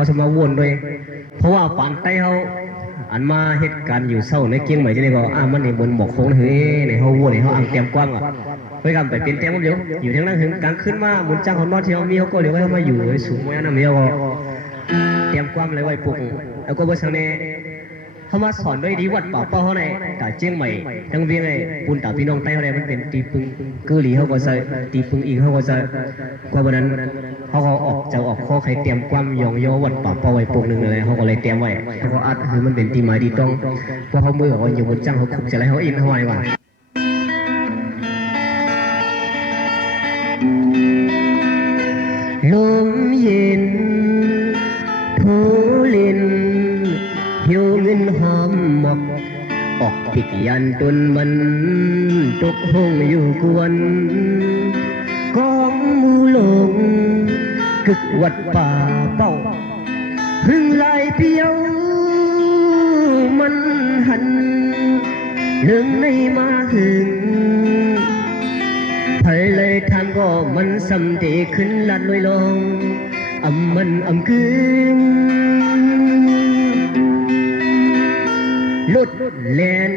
เขาจะมาวนด้วยเพราะว่าฝันไต้เขาอันมาเหตุการณ์อยู่เศร้าในเกียงใหม่จะได้บอกมันในบนหมอกโค้งเฮ้ยในเขาวนในเขาอ่างเตรียมกว้างอ่ะไปกันไปเป็นเตรียมก็เดี๋ยวอยู่ทั้งนั้นถึงกลางคืนมาหมุนจ้างของนอที่เขามีเขาก็เดี๋ยวเขามาอยู่สูงไว้นั่นเดียวก็เตรียมกว้างเลยไว้ปลุกแล้วก็บริษัทเนี่ยเขามาสอนด้วยดีวัดป่าเป้าเขาในกาเจียงใหม่ทั้งเวียงไงปุ่นตาพี่น้องใต้เขาในมันเป็นตีปึงกือหลีเขาก็ใส่ตีปึงอีกเขาก็ใส่กว่าวันนั้นเขาก็ออกจะออกข้อใครเตรียมความยองย่อวัดป่าเป้าไว้ปลุกหนึ่งอะไรเขาก็เลยเตรียมไว้เขาก็อัดคือมันเป็นตีหมายดีต้องเพราะเขามือเขาอยู่บนจ้างเขาขุกจะอะไรเขาอินเขาไว้ว่าลมเย็นทูลินหิวเงินหอมหมอกออกติดยันตนมันตกห้องอยู่กวนกองมูลงกึกวัดป่าเป้าพึ่งลายเปียวมันหันเรื่องในมาหึงไผเลยทำก็มันสำเดขึ้นลัดลอยลงมันกึ่งลุดแลน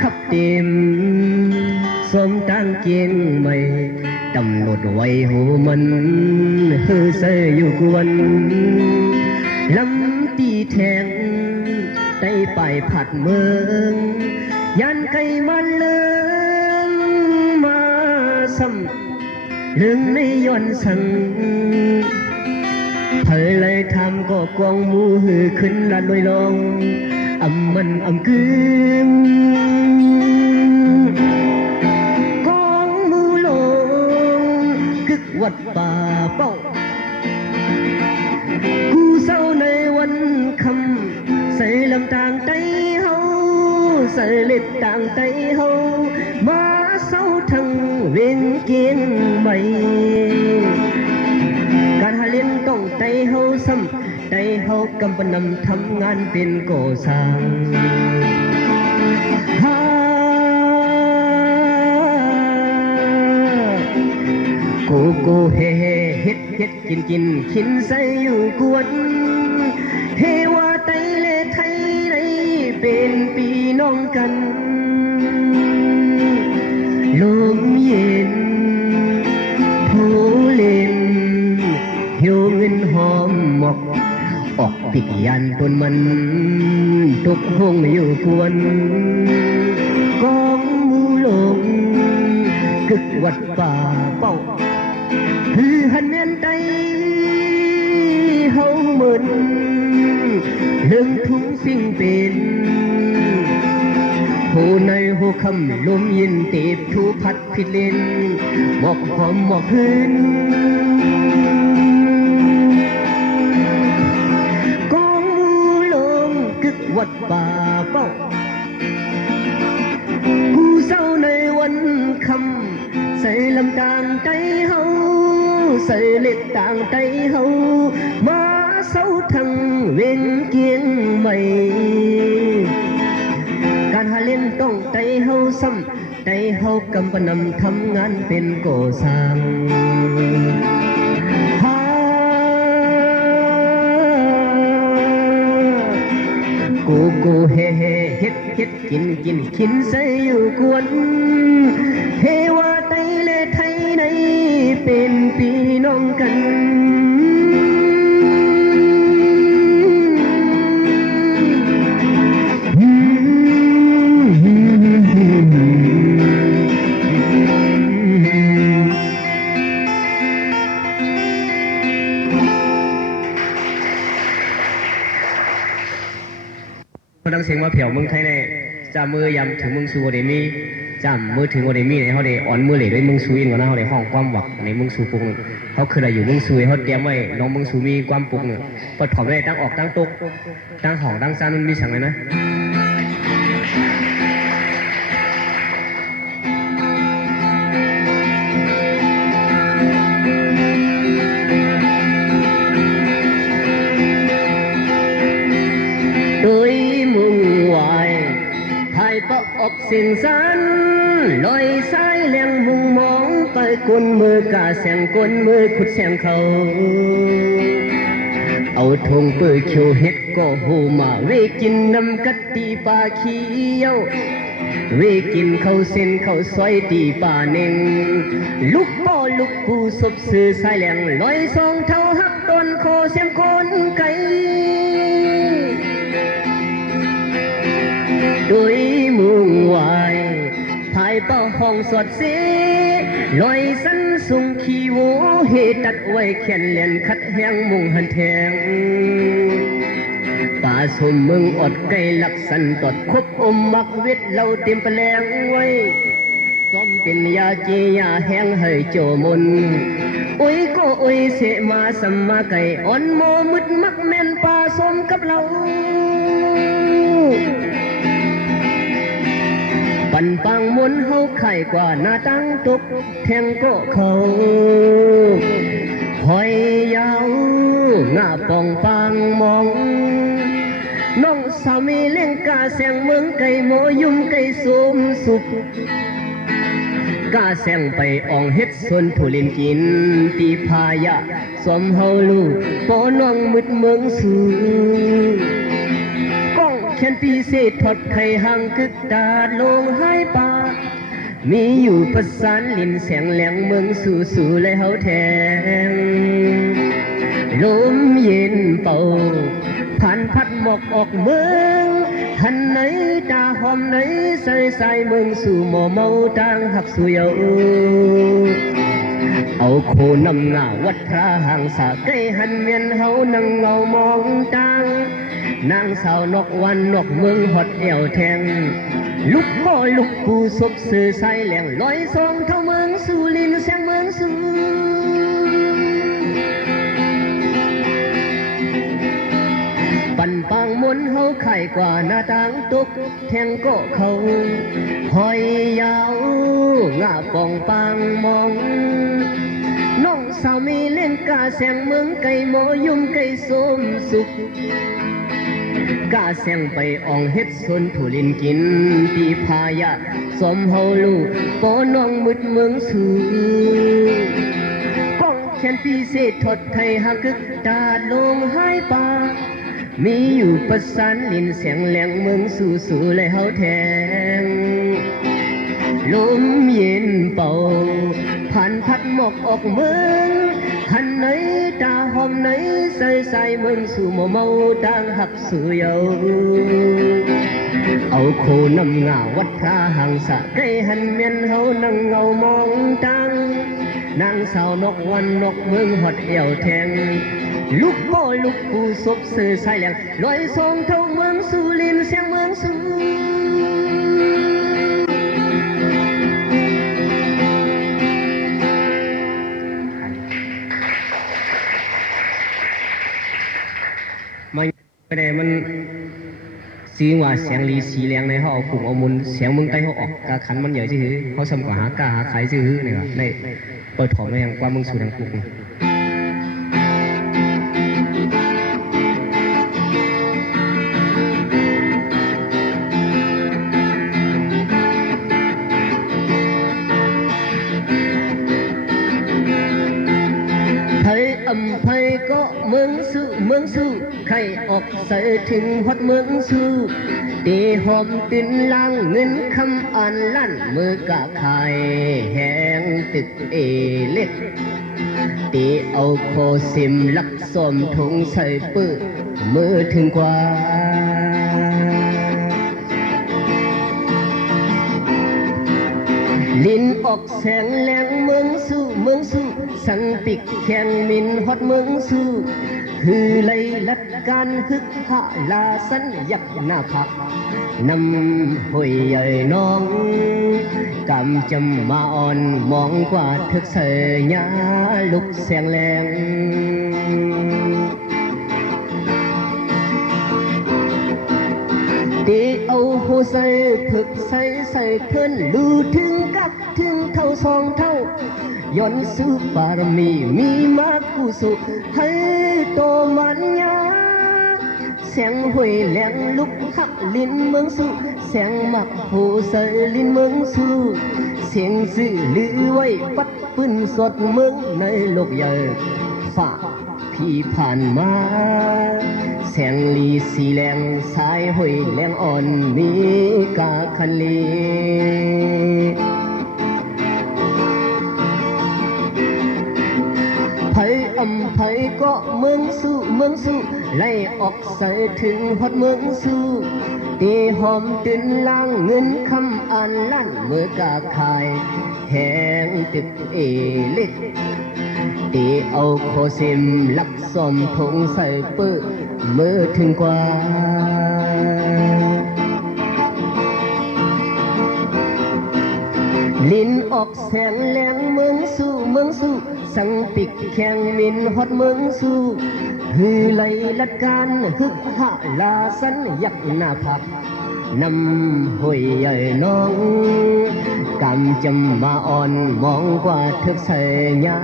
ขับเต็มสมตั้งเกียงใหม่ตำหนดไว้หูมันเฮือเสยอยู่กวนลำตีแทงไต่ไปผัดเมืองยันไก่มันเลืองมาซ้ำเรื่องในย้อนสั่งเธอเลยทำก็กวงมูหือขึ้นลัดลอยลงมันกึ่งกองมูลงกึกวัดป่าเป้ากูเศร้าในวันคำใส่ลำต่างใจเฮาใส่เล็ดต่างใจเฮามาเศร้าทั้งเวียงเกียงใหม่การหาเลี้ยงต้องใจเฮาซ้ำใจเฮากำปนำทำงานเป็นก่อสร้างกูเฮ็ดกินขินใส่อยู่กวนเฮว่าไตเลไทยไรเป็นปีน้องกันลมเย็นผู้เล่นหิวเงินหอมหมอกออกปิดยันตนมันตกห้องอยู่กวนกองมูลงกึกวัดป่าเป้าคือหันเนียนใจเฮาเหมือนเรื่องทุ่งสิ่งเป็นผู้ในหัวคำลมยินตีบทูพัดผิดเลนหมอกหอมหมอกหืนกองมูลงกึกวัดป่าเป้ากูเศร้าในวันคำใส่ลำต่างใจเฮาใส่เล็ดต่างใจเฮามาเศร้าทั้งเวียงเกียงใหม่การหาเล่นต้องใจเฮาซ้ำใจเฮากำปนำทำงานเป็นก่อสร้างกูเฮ็ดกินขินใส่อยู่กวนเฮว่าไตเลไทยในเป็นปีน้องกันดังเสียงมาเผียวเมืองไทยในจำมือยำถึงเมืองซูโอเดมีจำมือถึงโอเดมีในเขาได้อ่อนมือเหล่ด้วยเมืองซูอินก่อนนะเขาได้ห้องความหวักในเมืองซูปุกเขาคืออะไรอยู่เมืองซูเขาเตรียมไว้น้องเมืองซูมีความปุกเนี่ยปดถอมได้ตั้งออกตั้งตกตั้งห้องตั้งซานมันมีสั่งเลยนะออกเสียงสันลอยสายแหลงมุงมองไปกลมือกาเสียงกลมือขุดเสียงเขา เอาทงเปื้อเขียวเฮ็ดก็หูมาเวกินน้ำกัดตีปลาเขียวเวกินข้าวเส้นข้าวซอยตีป่าเน่งลูกพ่อลูกผู้ศพสื่อสายแหลงลอยสองเท่าหักต้นคอเสียงคนไก่โดยมุ่งไหวภายเป้าห้องสวดเสลอยสันสุงขี้โวเฮตัดไว้เขียนเลียนคัดแหงมุ่งหันแทงป่าสมมึงอดไก่ลักสันตอดคบอมมักเวทเราเต็มแปลงไว้ซ้อมเป็นยาจียาแห้งให้โจมนอุ้ยก็อุ้ยเสมาสัมมาไก่อ่อนโมมึดมักแม่นป่าสมกับเราปันปังมนเฮาไข่กว่าหน้าตั้งตกแทงก็เขาหอยยาวหน้าปองปังมองน้องสามีเล่งกาแสงเมืองไก่โมยุ่มไก่สมสุขกาแสงไปอ่องเฮ็ดส่วนทุลินกินตีพายะสมเฮาลูกปอน้องมืดเมืองสูก้องเขียนปีเศษทอดไข่ห่างกึกตาลงหายป่ามีอยู่ประสานลินแสงแหลงเมืองสู่สู่เลยเฮาแทงลมเย็นเป่าผ่านพัดหมอกออกเมืองทันไหนตาหอมไหนใส่ใส่เมืองสู่หมอเมาต่างหักสู่เยาเอาโคนำหน้าวัดพระห่างสาใกล้หันเมียนเฮานั่งเงามองต่างนางสาวนกวันนกเมืองหดเอวแทงลุกพ่อลุกผู้ศพสื่อใส่แหลงลอยทรงเท่าเมืองสู่ลินแสงเมืองสู่ปันปังมนเฮาไข่กว่าหน้าต่างตกแทงก็เขาหอยยาวงาปองปังมองน้องสาวมีเล่นกาแสงเมืองไก่หมอยุ่มไก่สมสุขกาแสงไปอ่องเฮ็ดส่วนทุลินกินปีพายะสมเฮาลูกปอน้องมืดเมืองสู่ก้องแขนปีเศษทดไทยหักกึกตาลงหายป่ามีอยู่ประสานลินเสียงแหลงเมืองสู่สู่เลยเฮาแทงลมเย็นเป่าผ่านพัดหมอกออกเมืองหันไหนตาหอมไหนใส่ใส่เมืองสู่หมอเมาต่างหักสู่เยาเอาโคนำหน้าวัดพระห่างสะใกล้หันเมียนเฮานั่งเงามองต่างนางสาวนกวันนกเมืองหดเอวแทงลูกพ่อลูกผู้ศพสื่อสายแหลงลอยทรงเท่าเมืองสู่ลินเสียงเมืองสู่ไม่ได้มันซีว่าเสียงลีสีแรงในเขาเอาปุ่มเอามุนเสียงเมืองใต้เขาออกกาขันมันใหญ่ซื่อเขาสมกว่าหากาหาขายซื่อเนี่ยในเปิดถอดมาอย่างกว่าเมืองสู่ดังปุ่มไผก็เมืองสู่ใครออกใส่ถึงฮอดเมืองสู่ตีหอมตินล่างเงินคำอ่อนลั่นมือกะขายแหงตึกเอเล็กตีเอาโคซิมลักสมถุงใส่ปื้อมือถึงกว่าลินออกแสงแหลงเมืองสู่สังปิกแข่งมินฮอดเมืองสู่คือไล่ลัดการฮึกหะลาสันยักหน้าผักนำหอยใหญ่น้องกำจำมาอ่อนมองกว่าทึกเสยญาลุกแสงแหลงตีเอาหัวใส่ผึกใส่เทินลือถึงกักถึงเท่าสองเท่าย้อนสืบบารมีมากุสุให้โตมันยาเสียงหวยแหลงลุกหักลิ้นเมืองสู่เสียงหมักหูใส่ลิ้นเมืองสู่เสียงสื่อลือไว้ปัดปืนสดเมืองในโลกใหญ่ฝาก พี่ผ่านมาแสงลีสีแรงสายห้อยแรงอ่อนมีกาคันลีไผไผก็เมืองสู้ไล่ออกใส่ถึงฮอดเมืองสู้ตีหอมตื่นล้างเงินคำอ่านลั่นเมื่อกาขายแหงตึกเอเล็กตีเอาโคซิมลักซ่อมทงใส่ปื้อเมื่อถึงกว่าลิ้นออกแสงแรงเมืองสู้สังปิกแข่งมินฮอดเมืองสู้ฮือไหลลัดการฮึกหะลาสันยักหน้าผักนำห้อยใหญ่น้องกำจำมาอ่อนมองกว่าทึกใส่ยา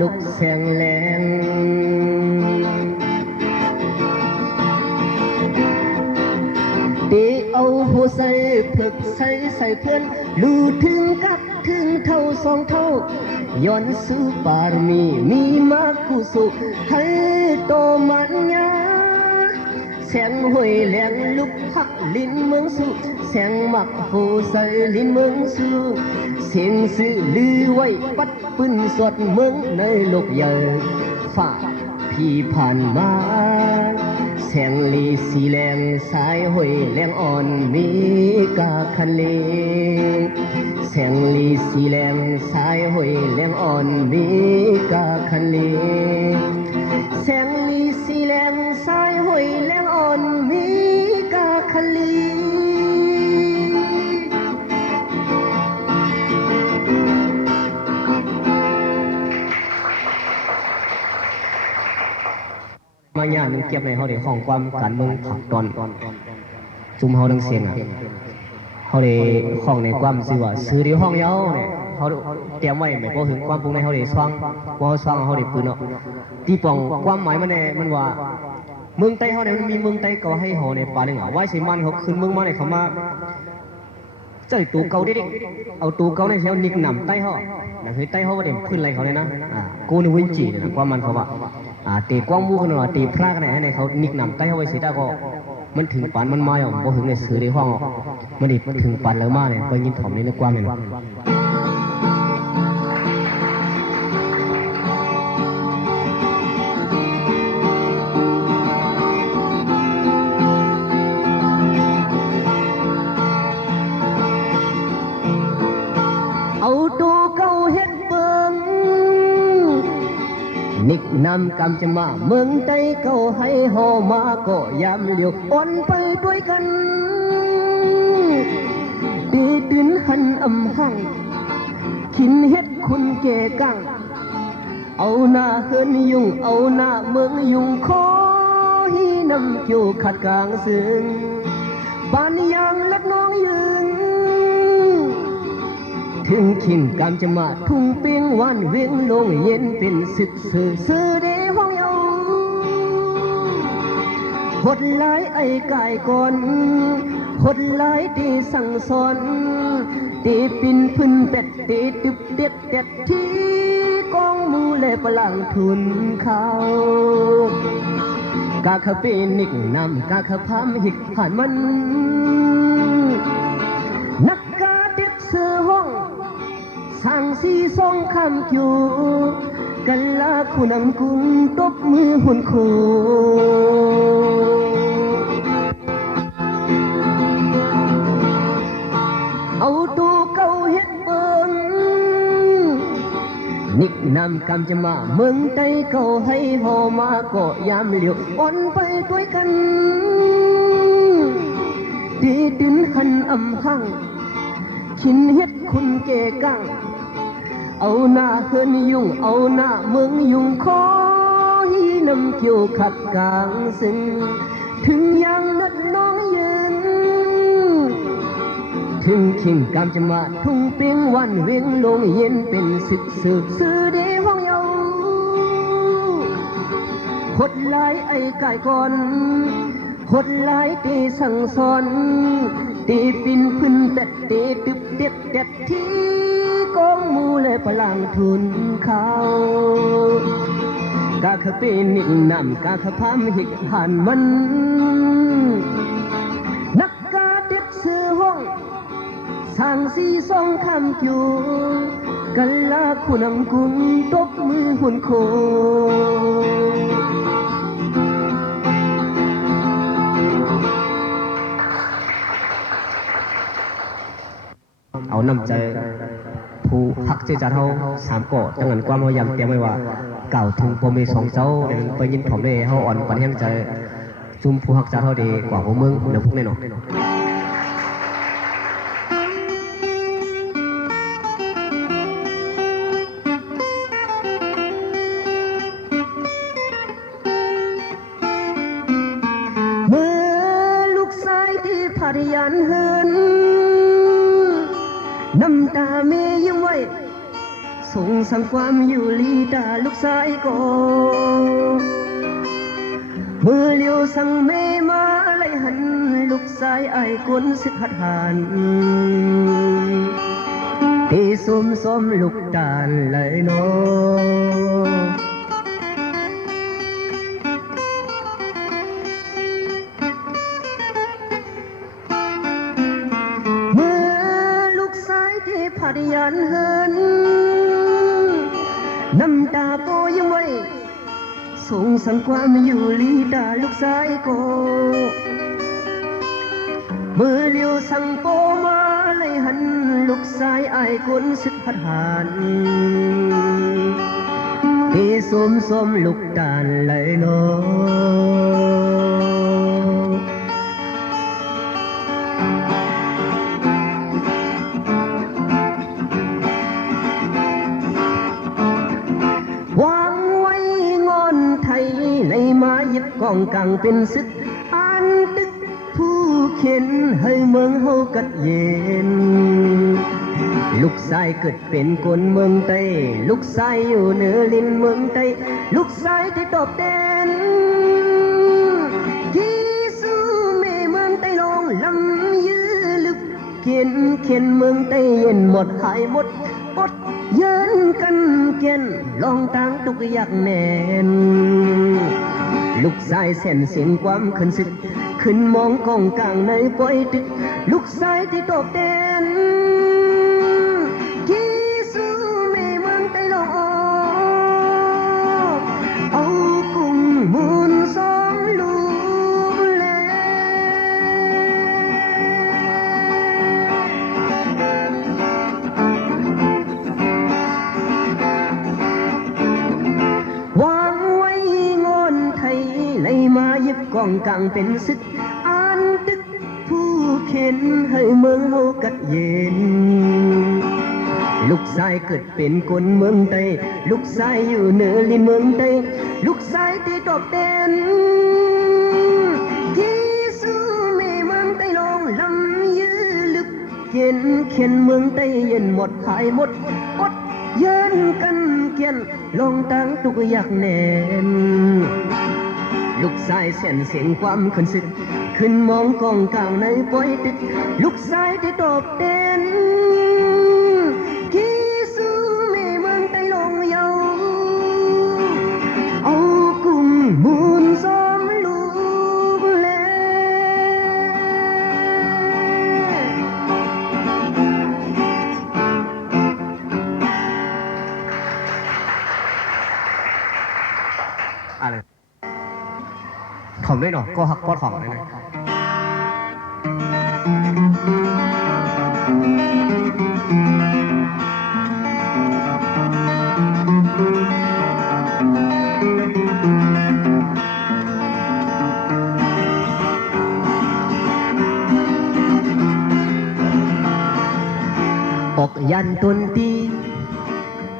ลุกแสงแรงตีเอาหัวใส่ถึกใส่เพื่อนลือถึงกัดถึงเท่าสองเท่าย้อนสู้ปารมีมากกุสุให้โตมันยาแสงห้วยแหลงลุกพักลิ้นเมืองสู้แสงหมักโหใส่ลิ้นเมืองสู้เสียงสื่อลือไว้ปัดปืนสวดเมืองในโลกใหญ่ฝ่าพี่ผ่านมาแสงลีสีแรงสายห้วยแรงอ่อนมีกาคันเลแสงลีสีแรงสายห้วยแรงอ่อนมีกาคันเลแสงลีสีแรงสายห้วยแรงอ่อนมีกาคันลีมาญาหนึ่งเก็บในเขาได้ห้องความการเมืองผักตอนจุ่มเขาดังเสียงอ่ะเขาได้ห้องในความสิว่าซื้อที่ห้องเย้าเนี่ยเขาเตรียมไว้ไม่พอถึงความปรุงในเขาได้สว่างว่าสว่างเขาได้ปืนเนาะที่ปองความหมายมันเนี่ยมันว่าเมืองไต้เขาเนี่ยมันมีเมืองไต้เก่าให้เขาในป่าหนึ่งอ่ะว่าใช่มันเขาขึ้นเมืองมาเนี่ยเขามาเจ้าตูเก่าดิเอาตูเก่าในเช้านิกหนำไต้เขาอย่างคือไต้เขาว่าเดี๋ยวขึ้นอะไรเขาเลยนะกูนี่วิจิเนี่ยความมันเขาว่าตีกว้างมูกันหน่อยตีพลาดกันไหนให้เขานิกนำใต้เขาไว้เสียได้ก็มันถึงปานมันมาอย่างพอถึงในสื่อในห้องมันดิถึงปานแล้วมาเนี่ยไปยินถ่อมนี่ในกว้างเนี่ยเอาตัวเก่าเฮ็ดเบิ่งนิกนำกำจะมาเมืองใต้เขาให้หอมาก็ยามเหลียวอ่อนไปด้วยกันตีตื่นหันหังขินเฮ็ดคุณเกกังเอาหน้าเฮินยุ่งเอาหน้าเมืองยุ่งขอให้นำเกี่ยวขัดกลางซึ่งบ้านยางเล็กน้องยืนถึงขินกำจะมาทุ่งเปียงวันเวียงลงเย็นเป็นสึกซื้อเดห้องเยาหดหลายไอ้กายก่อนหดหลายตีสั่งสอนตีปินพื้นเป็ดตีตึบเด็ดที่กองมูเลยปลังทุนเขากาขะเป็นนิกนำกาขะพามหิกผ่านมันนักกาเด็บเสือห้องสั่งสีสองคำคิวกันลาคุณนำกุนตบมือหุ่นคูเอาตัวเก่าเฮ็ดเบิ่งนิกนำกำจะมาเมืองใต้เขาให้หอมาก็ยามเหลียวอ่อนไปด้วยกันตีดินหันหังขินเฮ็ดคุณเกกังเอาหน้าเฮินยุ่งเอาหน้าเมืองยุ่งขอให้นำเกี่ยวขัดกลางซึ่งถึงยังนัดน้องยืนถึงขิงกำจะมาทุ่งเปียงวันเวียงลงเย็นเป็นสึกซื้อเดห้องเยาหดหลายไอ้กายก่อนหดหลายตีสั่งสอนตีปินพื้นเป็ดตีตึบเด็ดที่กองมูเลยพลังทุนเขา กาขเป็นนิ่งนำกาขพามหิกหันมันนักกาเด็กเสือห้องสั่งสีสองคำคิวกันลาคุณำกุลตบมือหุ่นโคเอานำใจผู้หักเจจาเท่าสามเกาะตั้งแต่ความพยายามเตรียมไว้ว่าเก่าถึงพอมีสองเจ้าไปยินผมได้เฮาอ่อนปันแห้งใจจุ่มผู้หักจาเท่าดีกว่าหัวเมืองเดี๋ยวพวกนี้เนาะเมื่อลูกชายที่พาริยันเฮินน้ำตาเมยยิ้มไว้ส่งสั่งความอยู่ลีตาลูกชายก็เมื่อเลี้ยวสั่งเมมาไล่หันลูกชายไอ้คนสิหัดหันที่ซุ่มซ้อมลูกตาลเลยเนาะพาริยันเฮินน้ำตาโปยังไว้ส่งสั่งความอยู่ลีดาลูกชายโกเมื่อเลี้ยวสั่งโปมาเลยหันลูกชายไอ้คนสิทธัดหันที่สมลูกตาลเลยเนาะในมายึดกองกลางเป็นศึกอันตึกผู้เข็นให้เมืองเฮากัดเย็นลูกชายเกิดเป็นคนเมืองใต้ลูกชายอยู่เหนือลินเมืองใต้ลูกชายที่ตอบแทนที่สู้แม่เมืองใต้ลองลำยื้อลึกเขียนเมืองใต้เย็นหมดหายหมดอดเยินกันเกียนลองตั้งตุกอยากแน่นลูกชายเส้นเสียงความขึ้นสึกขึ้นมองกองกลางในปล่อยตึกลูกชายที่ตกแดนที่สู้แม่เมืองใต้ลองเอากุ้งมูลสองลูกแลวางไว้งอนไทยไล่มายึดกองกลางเป็นศึกอันตึกผู้เข็นให้เมืองเฮากัดเย็นลูกชายเกิดเป็นคนเมืองใต้ลูกชายอยู่เหนือลินเมืองใต้ลูกชายที่ตอบแทนที่สู้แม่เมืองใต้ลองลำยื้อลึกเขียนเมืองใต้เย็นหมดหายหมดอดเยินกันเกียนลองตั้งตุกอยากแน่นลูกชายเสียงความขึ้นสึกขึ้นมองกองกลางในปล่อยตึกลูกชายที่ตอบแทนที่สู้แม่เมืองใต้ลงเยาเอากุ้งมูลซ้อมลูกแลอะไรผมได้หนอก็หักปอดของเลยนะออกยันตนตี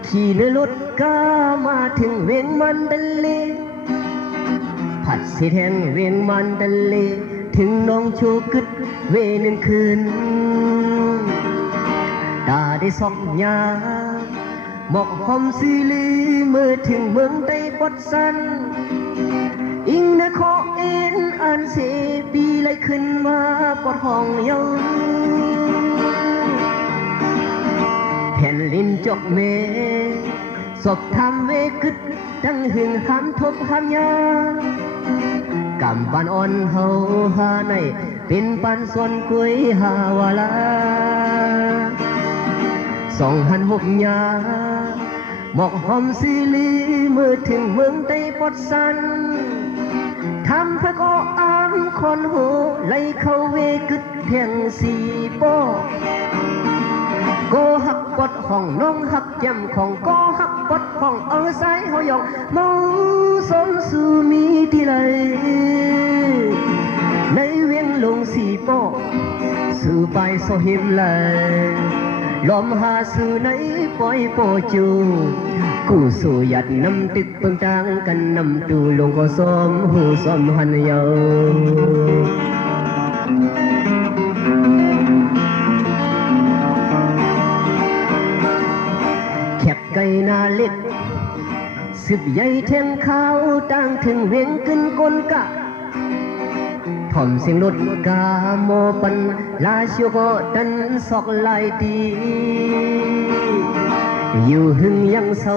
ขี่ในรถก้ามาถึงเวียงมันทะเลผัดสีแทงเวียงมันทะเลถึงน้องโชกึดเวนึงคืนตาได้ส่องยาหมอกหอมซีลือเมื่อถึงเมืองใต้ปดสันอิงนะขอเอ็นอันเสปีไหลขึ้นมาปดห้องเยาแผ่นลิ้นจอกเม ศพทำเวกึดดังหึงหามทบหามยากำปานอ่อนเฮาหาในเป็นปันส่วนกุยหาวาลา2,600ยาหมอกหอมซีลีเมื่อถึงเมืองไต้ปอดสันทำพระก็อ้างคนโหไล่เข้าเวกึดเพียงสีโปโกหักปดห้องน้องหักแก้มของโกหักปดห้องเอาสายเขาหยอกเมาสมสู่มีที่ไรในเวียงลงสีโปสู่ไปโซหิมเลยลมหาสู่ในปล่อยโปจูกูสู่หยัดน้ำตึกเปิงจางกันน้ำตูลงก็ซ้อมหูซ้อมหันเยาแคบไก่นาเล็ดสืบใหญ่แทงข้าวตั้งถึงเวียงขึ้นก้นกะถ่อมเสียงรถกาโมปันลาชิวก็ดันสอกลายดีอยู่หึงยังเศร้า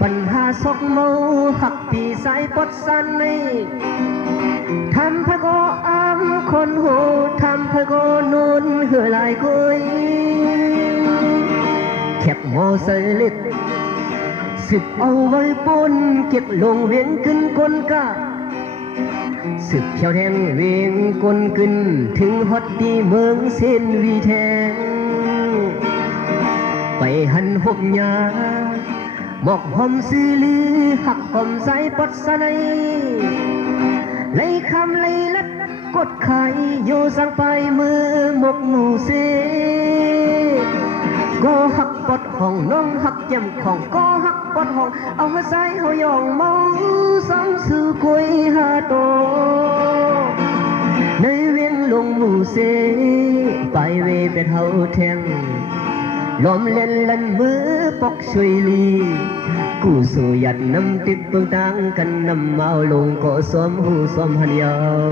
ปัญหาสอกเมาหักปีสายปดสันในทำพะก็อ้ามคนโหทำพะก็นนเหือลายกุยแคบโมเสลิดสืบเอาไว้ปนเก็บลงเวียนขึ้นก้นกะสืบเที่ยวแทงเวียงกลกึนถึงฮอดดีเมืองเส้นวีแทงไปหันหกยาหมอกหอมซีลีหักหอมใสปดสะในไล่คำไล่ลัดกดไข่โยสังไปมือหมกหนูเซก็หักปดห้องน้องหักแก้มของก็หักปดห้องเอามาใส่เฮายองมองสองสื่อกุยหาโตในเวียงลงหมู่เซไปเวเป็นเฮาแทงลมเล่นลันมือปอกช่วยลีกูสู่หยัดน้ำติดเปิงต่างกันน้ำเมาลงก็สวมหูสวมหันยาว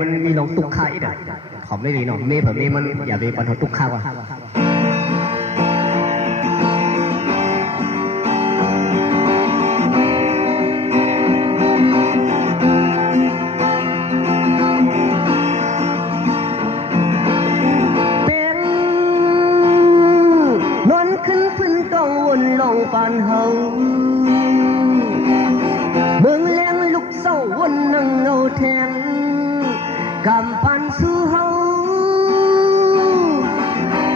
มันมีลองตุกข้าอีกอ่ะขอไม่ดีเนาะเมย์ผมเมย์มันอย่าไปปันเขาตุกข้าว่ะเป็นนอนขึ้นพื้นต้องวนลองปานเฮาเมืองแรงลุกเศร้าวนนั่งเงาแทงกำปันสู้เฮา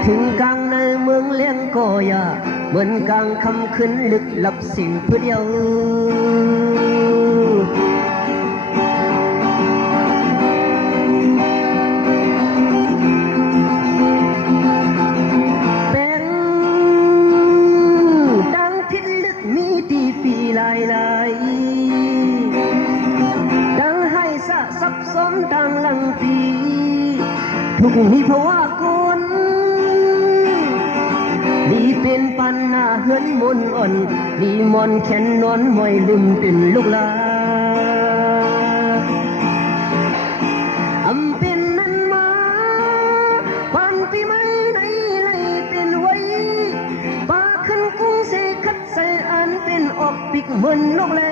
ถึงกลางในเมืองเลี้ยงก็อย่าเหมือนกลางคำขึ้นลึกลับสิ่งเพื่อเดียวเป็นดังทิศลึกมีตีปีลายลายซับซ้อนต่างลังปีทุกนี้เพราะว่าคนมีเป็นปันหน้าเหินมนอ่อนมีมอนแขนนอนมวยลืมตื่นลูกลาอำเป็นนั้นมาวันปีใหม่ในไรเป็นไว้ป่าขึ้นกุ้งเสคัดใส่อันเป็นออกปิกเหมือนนกแล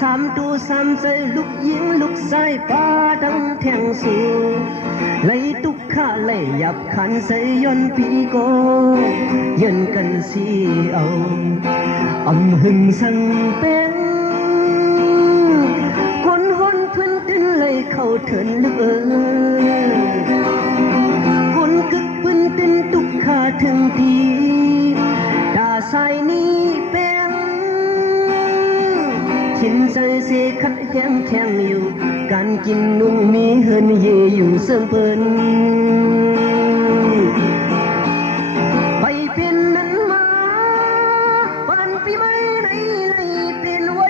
สามตัวสามใจลูกยิงลูกใส่ป้าดังแทงสูไล่ตุกข้าไล่หยับขันใส่ย้อนปีโกยันกันสีเอาหึงสังเป็นคนหนพื้นตื่นเลยเข้าเถินลึกคนกึกปืนตื่นตุกข้าถึงทีตาสายนี้เป็นขินใจเสขัดแข็งแข็งอยู่การกินนุ่งมีเฮินเยอยู่เสื่อมเปิ้นไปเป็นนั้นมาวันปีใหม่ในไรเป็นไว้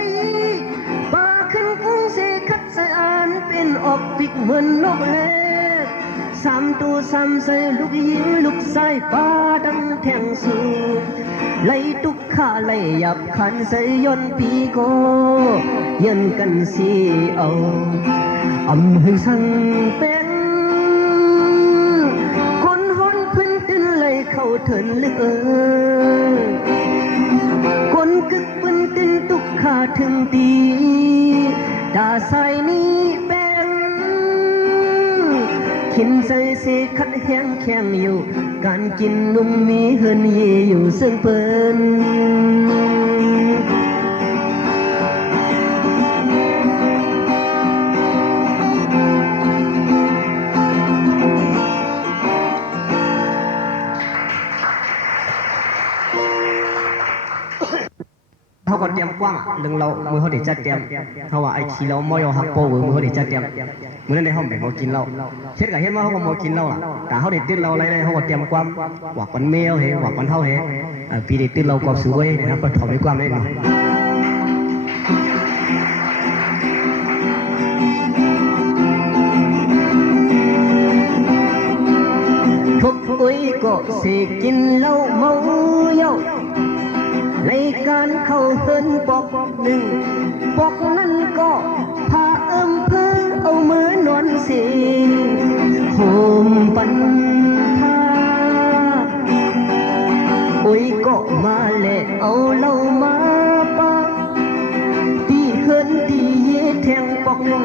ป่าขึ้นกุ้งเสขัดใส่อ่านเป็นออกปิกเหมือนนกแลสามตัวสามใจลูกยิงลูกใส่ป้าดังแทงสูไล่ตุกข้าไล่หยับข ขันใส่ยนปีโกยันกันสีเอาอำหึงสั่งเป็นคนฮอนพื้นตื่นเลยเข้าเถินลึกคนกึกปืนตื่นตุกขาถึงตีดาใส่นี้เป็นขินใส่เสขัดแห้งแข็งอยู่การกินนุ่มมีเฮินเยอยู่ซึ่งเปิ้นเขาก็เตรียมกว้างเรื่องเรามือเขาเด็ดจัดเตรียมเขาว่าไอ้ขี้เราไม่ยอมหักโป้มือเขาเด็ดจัดเตรียมมือนั้นในห้องแบ่งเขากินเราเช่นกับเห็นว่าเขาก็มากินเราล่ะแต่เขาเด็ดตื้นเราอะไรเขาก็เตรียมความหวักวันเมลเหหวักวันเท่าเหปีเด็ดตื้นเรากอบสวยนะครับก็ถอดไว้ความได้หน่อยทุกอุ้ยก็สิกินเหล้าเมาเย้าในการเข้าเฮินปอกหนึ่งปอกนั้นก็พาเพื่อเอามือนอนสีโหมปันทาอุ้ยก็มาแลเอาเหล้ามาปาตีเฮินตีเย่แทงปอกหนึ่ง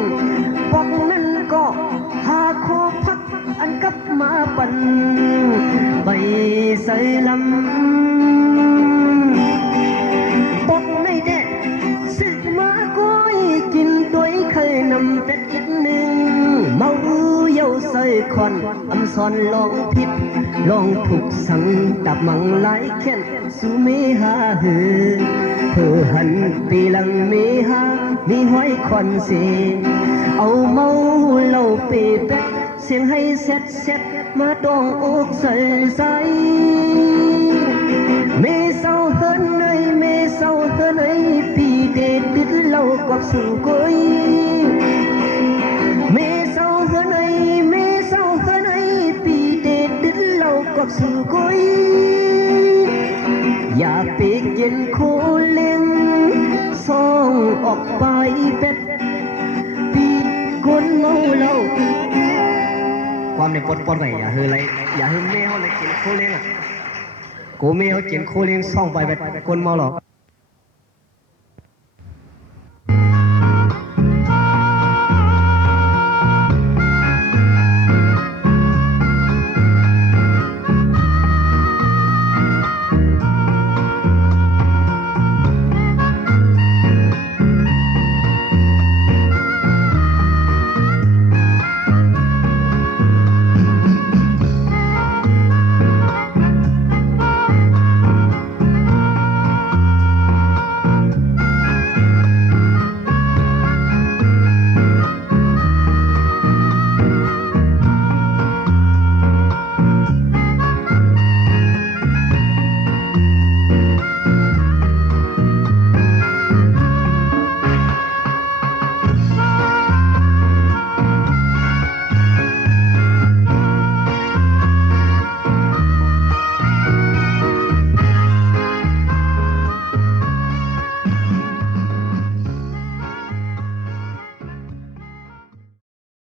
ปอกนั้นก็หาคอพักอันกับมาปันไปใส่ลำปกไม่แดดสึกมาก้อยกินด้วยเคยนำเป็ดอีกหนึ่งเมาเย้าใส่คอนอำซอนลองผิดลองถูกสั่งดับมังไหลแค้นสู่เมหาหือเธอหันปีหลังเมหามีห้อยคอนเสเอาเมาเหล้าเปเป็ดเสียงให้เซ็ดเซ็ดมาดองอกใส่ใส่เมเศร้าเฮินเนยเมเศร้าเฮินเนยปีเด็ดดิดเหล้ากับสู่กุยเมเศร้าเฮินเนยเมเศร้าเฮินเนยปีเด็ดดิดเหล้ากับสู่กุยอย่าไปกินโคเล่งส่องออกไปเป็ดปีคนเมาเหล้าความในปนๆไปอย่าเฮืออะไรอย่าเฮือเมเขาเลยกินโคเล้งอ่ะกูเมเขากินโคเล้งซ่องไปแบบคนเมาหรอก